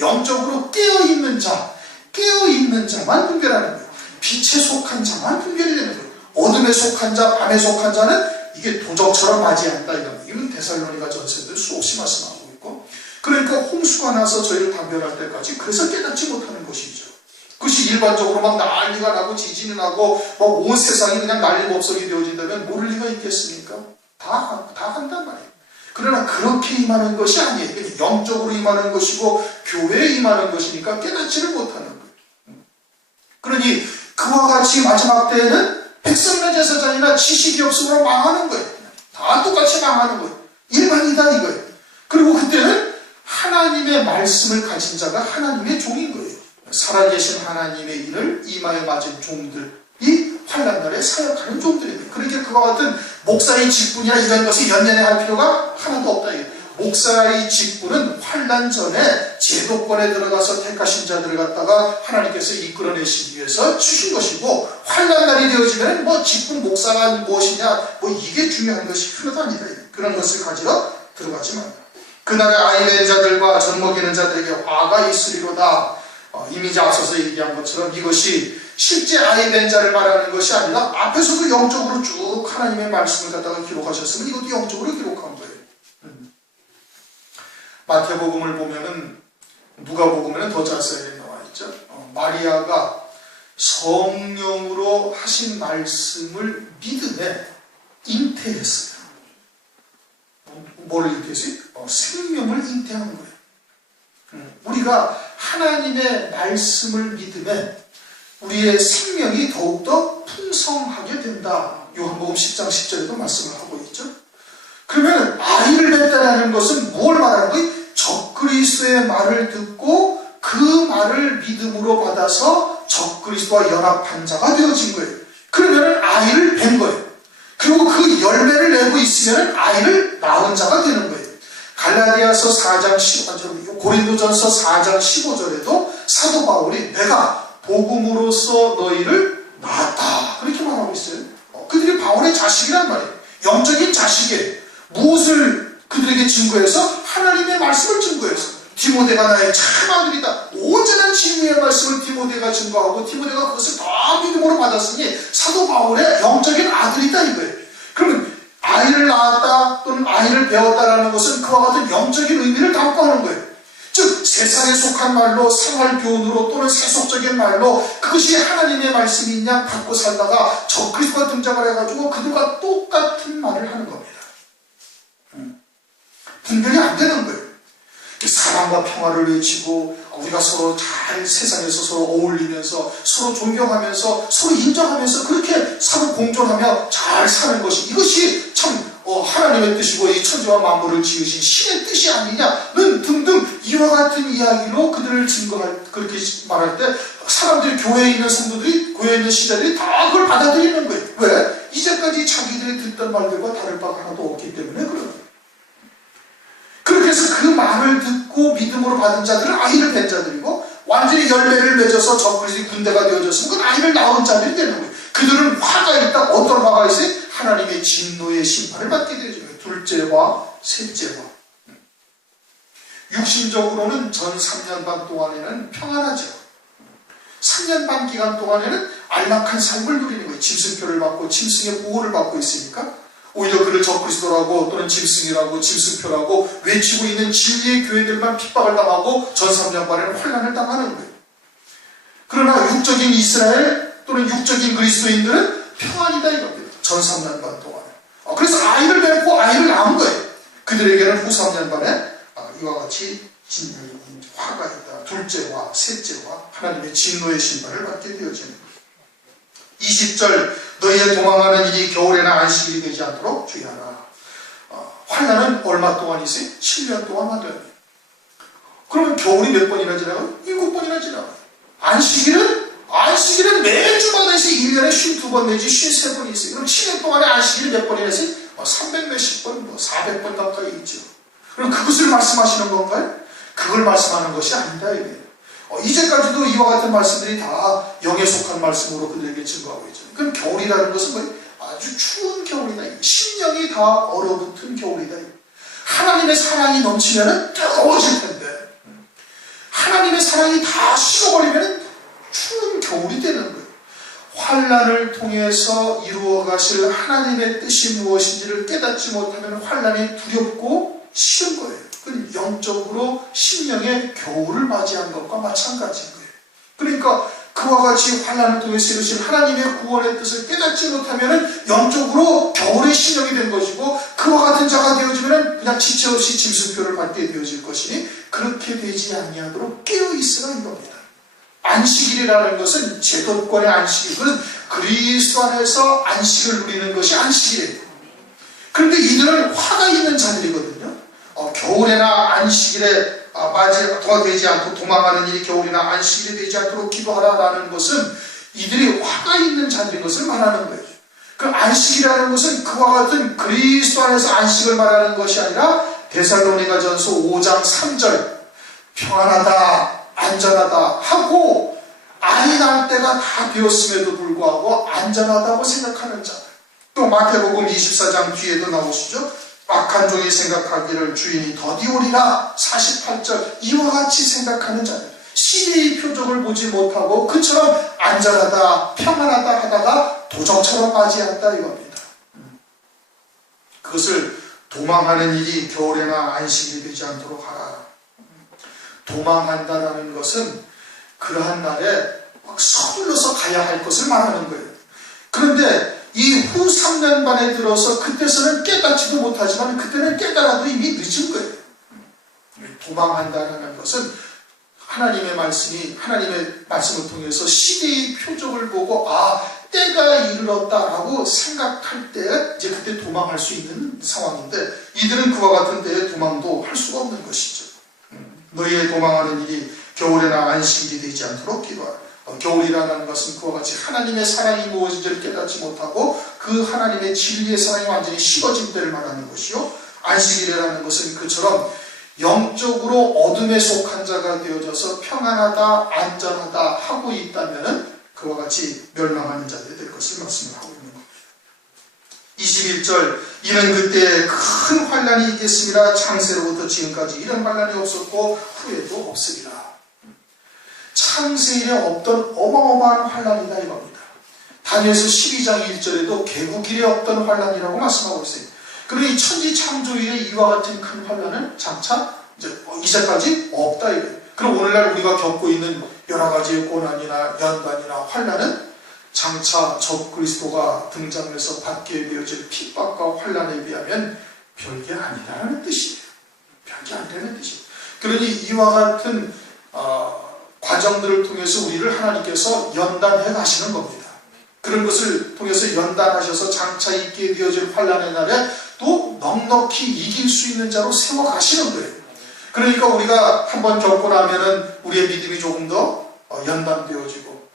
영적으로 깨어있는 자, 깨어있는 자만 분별하는 거예요. 빛에 속한 자만 분별이 되는 거예요. 어둠에 속한 자, 밤에 속한 자는 이게 도적처럼 맞이한다. 이건 데살로니가 전서에도 수없이 말씀하고 있고, 그러니까 홍수가 나서 저희를 담변할 때까지 그래서 깨닫지 못하는 것이죠. 그것이 일반적으로 막 난리가 나고 지진이 나고 막 온 세상이 그냥 난리법석이 되어진다면 모를 리가 있겠습니까? 다 한단 말이에요. 그러나 그렇게 임하는 것이 아니에요. 영적으로 임하는 것이고 교회에 임하는 것이니까 깨닫지를 못하는 거예요. 그러니 그와 같이 마지막 때에는 백성이나 제사장이나 지식이 없으므로 망하는 거예요. 다 똑같이 망하는 거예요. 일반이다 이거예요. 그리고 그때는 하나님의 말씀을 가진 자가 하나님의 종인 거예요. 살아계신 하나님의 일을 이마에 맞은 종들이 환난날에 사역하는 종들입니다. 그러니까 그와 같은 목사의 직분이나 이런 것을 연연해 할 필요가 하나도 없다. 목사의 직분은 환난 전에 제도권에 들어가서 택하신 자들을 갖다가 하나님께서 이끌어내시기 위해서 주신 것이고, 환난날이 되어지면 뭐 직분 목사가 무엇이냐 뭐 이게 중요한 것이 하나도 아니다. 그런 것을 가지러 들어가지 말라. 그날에 아이낸 자들과 젖먹이는 자들에게 화가 있으리로다. 이미 앞서서 얘기한 것처럼 이것이 실제 아이낸 자를 말하는 것이 아니라 앞에서도 영적으로 쭉 하나님의 말씀을 갖다가 기록하셨으면 이것도 영적으로 기록한 거예요. 마태복음을 보면은, 누가복음에는 더 자세하게 나와 있죠. 마리아가 성령으로 하신 말씀을 믿음에 잉태했어요. 뭐를 잉태했어요? 생명을 잉태하는 거예요. 우리가 하나님의 말씀을 믿음에 우리의 생명이 더욱더 풍성하게 된다. 요한복음 10장 10절에도 말씀을 하고 있죠. 그러면 아이를 낳다라는 것은 뭘 말하는 거예요? 적그리스도의 말을 듣고 그 말을 믿음으로 받아서 적그리스도와 연합한 자가 되어진 거예요. 그러면 아이를 뵌 거예요. 그리고 그 열매를 내고 있으면 아이를 낳은 자가 되는 거예요. 갈라디아서 4장 15절, 고린도전서 4장 15절에도 사도 바울이 내가 복음으로써 너희를 낳았다 그렇게 말하고 있어요. 그들이 바울의 자식이란 말이에요. 영적인 자식이에요. 무엇을 그들에게 증거해서? 하나님의 말씀을 증거해서. 디모데가 나의 참 아들이다. 온전한 진리의 말씀을 디모데가 증거하고 디모데가 그것을 다 믿음으로 받았으니 사도 바울의 영적인 아들이다 이거예요. 그러면 아이를 낳았다 또는 아이를 배웠다라는 것은 그와 같은 영적인 의미를 담고 하는 거예요. 즉 세상에 속한 말로 생활교훈으로 또는 세속적인 말로 그것이 하나님의 말씀이냐 받고 살다가 적그리스도가 등장을 해가지고 그들과 똑같은 말을 하는 겁니다. 분별이 안 되는 거예요. 사랑과 평화를 외치고 우리가 서로 잘 세상에서 서로 어울리면서 서로 존경하면서 서로 인정하면서 그렇게 서로 공존하며 잘 사는 것이, 이것이 참 하나님의 뜻이고 이 천지와 만물을 지으신 신의 뜻이 아니냐는 등등 이와 같은 이야기로 그들을 증거할, 그렇게 말할 때 사람들이, 교회에 있는 성도들이, 교회에 있는 시대들이 다 그걸 받아들이는 거예요. 왜? 이제까지 자기들이 듣던 말들과 다를 바가 하나도 없기 때문에 그런 거예요. 그렇게 해서 그 말을 듣고 믿음으로 받은 자들은 아이를 낳은 자들이고, 완전히 열매를 맺어서 적그리스도의 군대가 되어졌으면 그건 아이를 낳은 자들이 되는 거예요. 그들은 화가 있다. 어떤 화가 있어요? 하나님의 진노의 심판을 받게 되죠. 둘째 화, 셋째 화. 육신적으로는 전 3년 반 동안에는 평안하죠. 3년 반 기간 동안에는 안락한 삶을 누리는 거예요. 짐승표를 받고 짐승의 보호를 받고 있으니까 오히려 그를 적그리스도라고 또는 짐승이라고 짐승표라고 외치고 있는 진리의 교회들만 핍박을 당하고 전 3년 반에는 환난을 당하는 거예요. 그러나 육적인 이스라엘 또는 육적인 그리스도인들은 평안이다 이겁니다. 전 3년 반 동안에. 그래서 아이를 뵙고 아이를 낳은 거예요. 그들에게는 후 3년 반에 이와 같이 화가 있다. 둘째 화, 셋째 화, 하나님의 진노의 심판을 받게 되어지는 거예요. 20절, 너희의 도망하는 일이 겨울에나 안식일이 되지 않도록 주의하라. 환난은 얼마 동안 있어요? 7년 동안 하더니. 그러면 겨울이 몇 번이나 지나가요? 7번이나 지나가요. 안식일은 매주마다 있어요. 1년에 52번 내지 53번이 있어요. 그럼 7년 동안에 안식일이 몇 번이나 있어요? 300 몇십 번, 400번 가까이 있죠. 그럼 그것을 말씀하시는 건가요? 그걸 말씀하는 것이 아니다 이거예요. 이제까지도 이와 같은 말씀들이 다 영에 속한 말씀으로 그들에게 증거하고 있죠. 그럼 겨울이라는 것은 뭐예요? 아주 추운 겨울이다. 심령이 다 얼어붙은 겨울이다. 하나님의 사랑이 넘치면 뜨거워질 텐데, 하나님의 사랑이 다 식어버리면 추운 겨울이 되는 거예요. 환난을 통해서 이루어 가실 하나님의 뜻이 무엇인지를 깨닫지 못하면 환난이 두렵고 싫은 거예요. 그건 영적으로 심령의 겨울을 맞이한 것과 마찬가지인 거예요. 그러니까 그와 같이 환난을 통해서 이루신 하나님의 구원의 뜻을 깨닫지 못하면 영적으로 겨울의 심령이 된 것이고, 그와 같은 자가 되어지면 그냥 지체 없이 짐승표를 받게 되어질 것이니 그렇게 되지 아니하도록 깨어있으라 는 겁니다. 안식일이라는 것은 제도권의 안식일, 그것은 그리스도 안에서 안식을 누리는 것이 안식일이에요. 그런데 이들은 화가 있는 자들이거든요. 겨울에나 안식일에 맞이가 되지 않고 도망하는 일이 겨울이나 안식일이 되지 않도록 기도하라라는 것은 이들이 화가 있는 자들인 것을 말하는 거예요. 그 안식이라는 것은 그와 같은 그리스도 안에서 안식을 말하는 것이 아니라 데살로니가전서 5장 3절 평안하다 안전하다 하고 아이 낳을 때가 다 되었음에도 불구하고 안전하다고 생각하는 자들. 또 마태복음 24장 뒤에도 나오시죠. 악한 종이 생각하기를 주인이 더디오리라 48절 이와 같이 생각하는 자들. 시대의 표적을 보지 못하고 그처럼 안전하다 평안하다 하다가 도적처럼 맞이한다 이겁니다. 그것을 도망하는 일이 겨울에나 안식일이 되지 않도록 하라. 도망한다라는 것은 그러한 날에 막 서둘러서 가야 할 것을 말하는 거예요. 그런데 이 후 3년 반에 들어서 그때서는 깨닫지도 못하지만 그때는 깨달아도 이미 늦은 거예요. 도망한다는 것은 하나님의 말씀을 통해서 시대의 표적을 보고 때가 이르렀다라고 생각할 때 이제 그때 도망할 수 있는 상황인데, 이들은 그와 같은 때에 도망도 할 수가 없는 것이죠. 너희의 도망하는 일이 겨울에나 안식일이 되지 않도록 기도하라. 겨울이라는 것은 그와 같이 하나님의 사랑이 무엇인지를 깨닫지 못하고 그 하나님의 진리의 사랑이 완전히 식어진 때를 말하는 것이요, 안식일이라는 것은 그처럼 영적으로 어둠에 속한 자가 되어져서 평안하다 안전하다 하고 있다면 그와 같이 멸망하는 자들이 될 것을 말씀을 하고 있는 겁니다. 21절 이는 그때 큰 환난이 있겠습니다. 창세로부터 지금까지 이런 환난이 없었고 후에도 없으리라. 창세일에 없던 어마어마한 환난이다 이겁니다. 다니엘서 12장 1절에도 개국일에 없던 환난이라고 말씀하고 있어요. 그러니 천지 창조일에 이와 같은 큰 환난은 장차 이제까지 없다 이거예요. 그럼 오늘날 우리가 겪고 있는 여러 가지의 고난이나 연단이나 환난은 장차 적 그리스도가 등장해서 받게 되어질 핍박과 환난에 비하면 별게 아니다라는 뜻이에요. 별게 아니라는 뜻이에요. 그러니 이와 같은 과정들을 통해서 우리를 하나님께서 연단해 가시는 겁니다. 그런 것을 통해서 연단하셔서 장차 있게 되어질 환난의 날에 또 넉넉히 이길 수 있는 자로 세워 가시는 거예요. 그러니까 우리가 한번 겪고 나면은 우리의 믿음이 조금 더 연단되어지고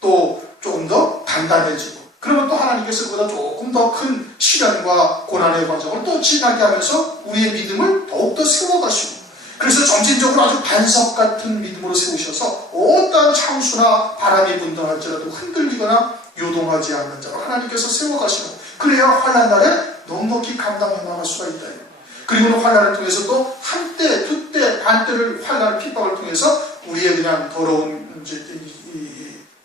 또 조금 더 단단해지고, 그러면 또 하나님께서 그보다 조금 더 큰 시련과 고난의 과정을 또 지나게 하면서 우리의 믿음을 더욱더 세워가시고, 그래서 점진적으로 아주 반석 같은 믿음으로 세우셔서 어떠한 창수나 바람이 분다 할지라도 흔들리거나 요동하지 않는 자로 하나님께서 세워가시는, 그래야 환난 날에 넉넉히 감당해 나갈 수가 있다. 그리고는 환난을 통해서 또 한때, 두때, 반때를 환난을 핍박을 통해서 우리의 그냥 더러운 이제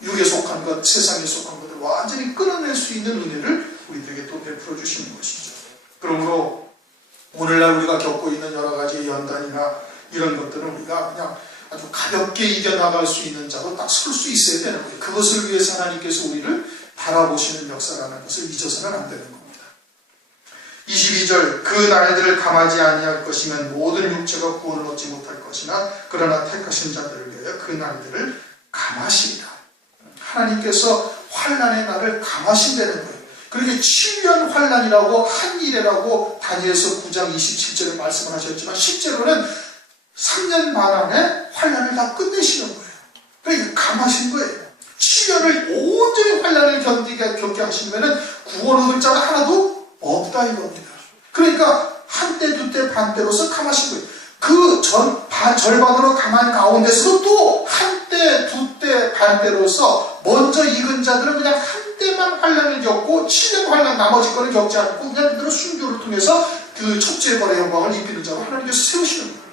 육에 속한 것, 세상에 속한 것을 완전히 끊어낼 수 있는 은혜를 우리들에게 또 베풀어 주시는 것이죠. 그러므로 오늘날 우리가 겪고 있는 여러 가지 연단이나 이런 것들은 우리가 그냥 아주 가볍게 이겨나갈 수 있는 자로 딱 설 수 있어야 되는 거예요. 그것을 위해서 하나님께서 우리를 바라보시는 역사라는 것을 잊어서는 안 되는 겁니다. 22절 그 날들을 감하지 아니할 것이면 모든 육체가 구원을 얻지 못할 것이나 그러나 택하신 자들을 위하여 그 날들을 감하시리라. 하나님께서 환난의 날을 감하신다는 거예요. 그렇게 7년 환난이라고 한 일이라고 다니엘서 9장 27절에 말씀을 하셨지만 실제로는 3년 반 안에 환난을 다 끝내시는 거예요. 그러니까 감하신 거예요. 7년을 온전히 환난을 겪게 하시면 구원 얻을 자가 하나도 없다 이겁니다. 그러니까 한때 두때 반때로서 감하신 거예요. 그 절반으로 감한 가운데서도 또 한때 두때 반때로서 먼저 익은 자들은 그냥 한때만 환난을 겪고 7년 환난 나머지 거를 겪지 않고 그냥 그대로 순교를 통해서 그 첫째 벌의 영광을 입히는 자로 하나님께서 세우시는 거예요.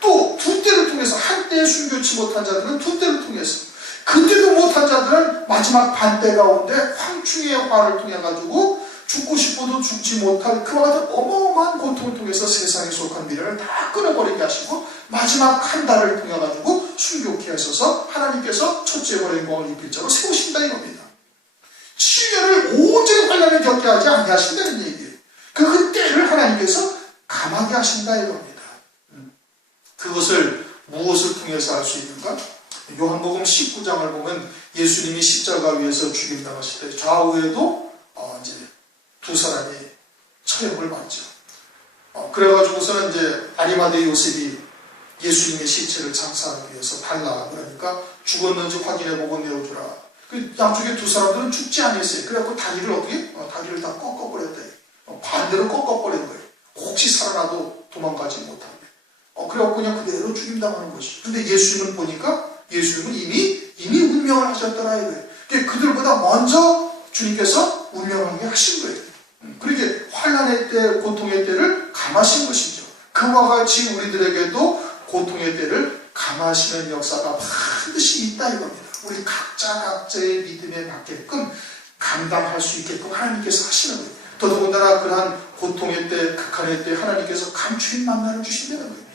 또 두 때를 통해서 한때 순교치 못한 자들은 두 때를 통해서, 그때도 못한 자들은 마지막 반대 가운데 황충의 화를 통해 가지고 죽고 싶어도 죽지 못할 그와 같은 어마어마한 고통을 통해서 세상에 속한 미련을 다 끊어버리게 하시고 마지막 한 달을 통해 가지고 순교케 하셔서 하나님께서 첫째 번의 영광을 입힐 자로 세우신다 이겁니다. 7년을 온전히 환난을 겪게 하지 아니하신다는 얘기예요. 그 때를 하나님께서 감하게 하신다 이겁니다. 그것을 무엇을 통해서 알 수 있는가? 요한복음 19장을 보면 예수님이 십자가 위에서 죽임당하실 때 좌우에도 이제 두 사람이 처형을 받죠. 그래가지고서는 이제 아리마대 요셉이 예수님의 시체를 장사하기 위해서 달라 그러니까 죽었는지 확인해보고 내어주라. 그 양쪽에 두 사람들은 죽지 않았어요. 그래갖고 다리를 어떻게? 다리를 다 꺾어버렸다. 반대로 꺾어버린 거예요. 혹시 살아나도 도망가지 못하게. 그래갖고 그냥 그대로 죽임당하는 것이죠. 근데 예수님은 보니까 예수님은 이미 운명을 하셨더라 이거예요. 그들보다 먼저 주님께서 운명하게 하신 거예요. 그렇게 환난의 때, 고통의 때를 감하신 것이죠. 그와 같이 우리들에게도 고통의 때를 감하시는 역사가 반드시 있다 이겁니다. 우리 각자의 믿음에 맞게끔 감당할 수 있게끔 하나님께서 하시는 거예요. 더더군다나 그러한 고통의 때, 극한의 때 하나님께서 감추인 만나를 주신다는 거예요.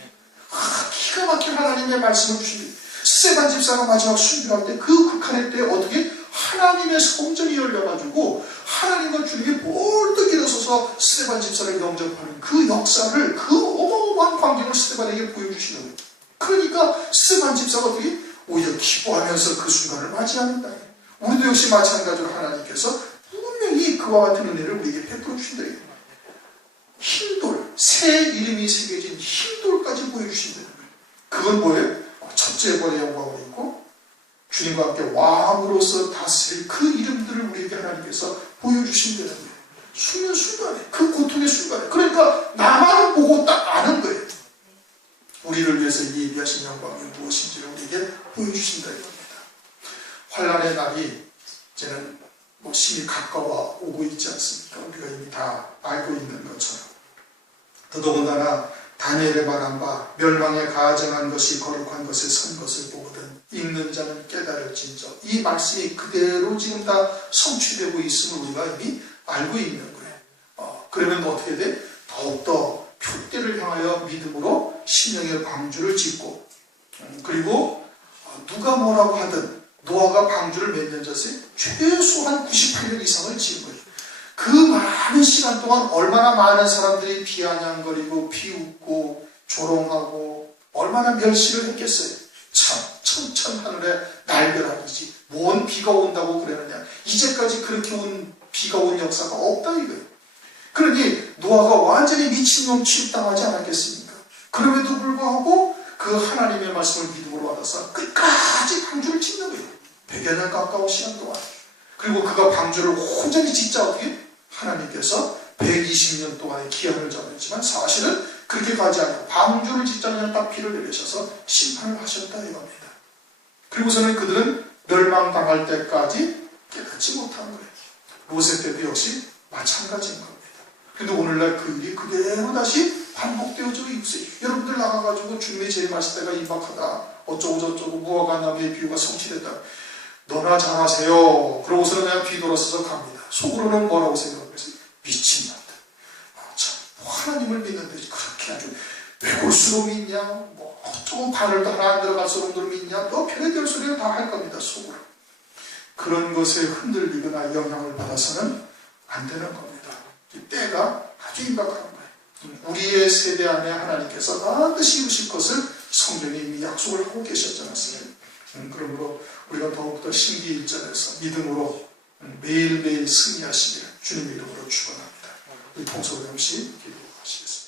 기가 막힌 하나님의 말씀을 주신대요. 스데반 집사가 마지막 순교할 때 그 극한의 때 어떻게 하나님의 성전이 열려가지고 하나님과 주님이 볼떡 일어서서 스데반 집사를 영접하는 그 역사를 그 어마어마한 광경을 스데반에게 보여주시는 거예요. 그러니까 스데반 집사가 어떻게 오히려 기뻐하면서 그 순간을 맞이하는다. 우리도 역시 마찬가지로 하나님께서 분명히 그와 같은 은혜를 우리에게 베풀어 주신다. 흰돌, 새 이름이 새겨진 흰돌까지 보여주신다는 거예요. 그건 뭐예요? 첫째 번의 영광을 입고 주님과 함께 왕으로서 다스릴 그 이름들을 우리에게 하나님께서 보여주신다는 거예요. 순간에 그 고통의 순간에 그러니까 나만 보고 딱 아는 거예요. 우리를 위해서 예비하신 영광이 무엇인지를 우리에게 보여주신다 이겁니다. 환난의 날이 이제는 심히 가까워 오고 있지 않습니까? 우리가 이미 다 알고 있는 것처럼 더더군다나 다니엘의 말한 바 멸망에 가증한 것이 거룩한 것에 선 것을 보거든 읽는 자는 깨달을진저 이 말씀이 그대로 지금 다 성취되고 있음을 우리가 이미 알고 있는 거예요. 그러면 어떻게 돼? 더욱더 표대를 향하여 믿음으로 심령의 방주를 짓고 그리고 누가 뭐라고 하든 노아가 방주를 몇 년 졌어요? 최소한 98년 이상을 지은 거예요. 그 많은 시간 동안 얼마나 많은 사람들이 비아냥거리고 비웃고 조롱하고 얼마나 멸시를 했겠어요. 참 천천하늘에 날벼락이지 뭔 비가 온다고 그러느냐. 이제까지 그렇게 온 비가 온 역사가 없다 이거예요. 그러니 노아가 완전히 미친놈 취급당하지 않았겠습니까? 그럼에도 불구하고 그 하나님의 말씀을 믿음으로 받아서 끝까지 방주를 짓는 거예요. 100여 년 가까운 시간 동안. 그리고 그가 방주를 온전히 짓자 어떻게? 하나님께서 120년 동안의 기한을 정했지만 사실은 그렇게 가지 않고 방주를 짓자 그냥 딱 피를 내리셔서 심판을 하셨다 이겁니다. 그리고서는 그들은 멸망당할 때까지 깨닫지 못한 거예요. 모세 때도 역시 마찬가지인 겁니다. 그런데 오늘날 그 일이 그대로 다시 반복되어지고 있어요. 여러분들 나가가지고 주님의 재림하실 때가 임박하다. 어쩌고 저쩌고 무화과 나무의 비유가 성취됐다. 너나 잘하세요. 그러고서는 그냥 뒤돌아서서 갑니다. 속으로는 뭐라고 생각하겠어요? 미친놈들. 참 하나님을 믿는데 그렇게 아주 왜골수로 믿냐? 뭐 조금 바늘도 하나 안 들어갈 정도로 믿냐? 너 별의별 소리를 다 할 겁니다. 속으로. 그런 것에 흔들리거나 영향을 받아서는 안 되는 겁니다. 이 때가 아주 임박한 거예요. 우리의 세대 안에 하나님께서 반드시 이루실 것을 성경에 이미 약속을 하고 계셨지 않았습니까? 그러므로 우리가 더욱더 신기일전에서 믿음으로 매일매일 승리하시길 주님의 이름으로 축원합니다. 우리 통솔 잠시 기도하시겠습니다.